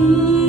you.